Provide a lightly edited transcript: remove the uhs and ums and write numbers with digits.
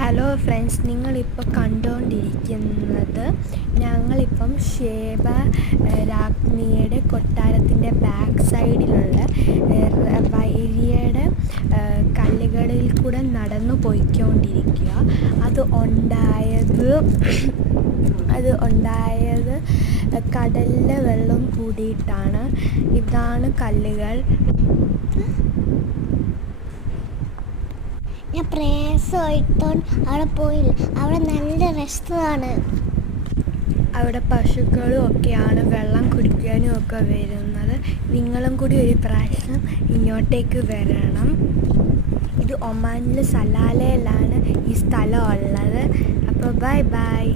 Hello friends, നിങ്ങളിപ്പോൾ കണ്ടുകൊണ്ടിരിക്കുന്നത് ഞങ്ങളിപ്പം ഷേബ രാജ്ഞിയുടെ കൊട്ടാരത്തിൻ്റെ ബാക്ക് സൈഡിലുള്ള വൈരിയുടെ കല്ലുകളിൽ കൂടെ നടന്നു പോയിക്കൊണ്ടിരിക്കുക. അത് ഉണ്ടായത് കടലിലെ വെള്ളം കൂടിയിട്ടാണ്. ഇതാണ് കല്ലുകൾ. ഞാൻ പ്രയാസമായിട്ടോണ്ട് അവിടെ പോയില്ല. അവിടെ നല്ല രസമാണ്. അവിടെ പശുക്കളും ഒക്കെയാണ് വെള്ളം കുടിക്കാനും ഒക്കെ വരുന്നത്. നിങ്ങളും കൂടി ഒരു പ്രാവശ്യം ഇങ്ങോട്ടേക്ക് വരണം. ഇത് ഒമാനിലെ സലാലയിലാണ് ഈ സ്ഥലം ഉള്ളത്. അപ്പോൾ ബൈ ബൈ.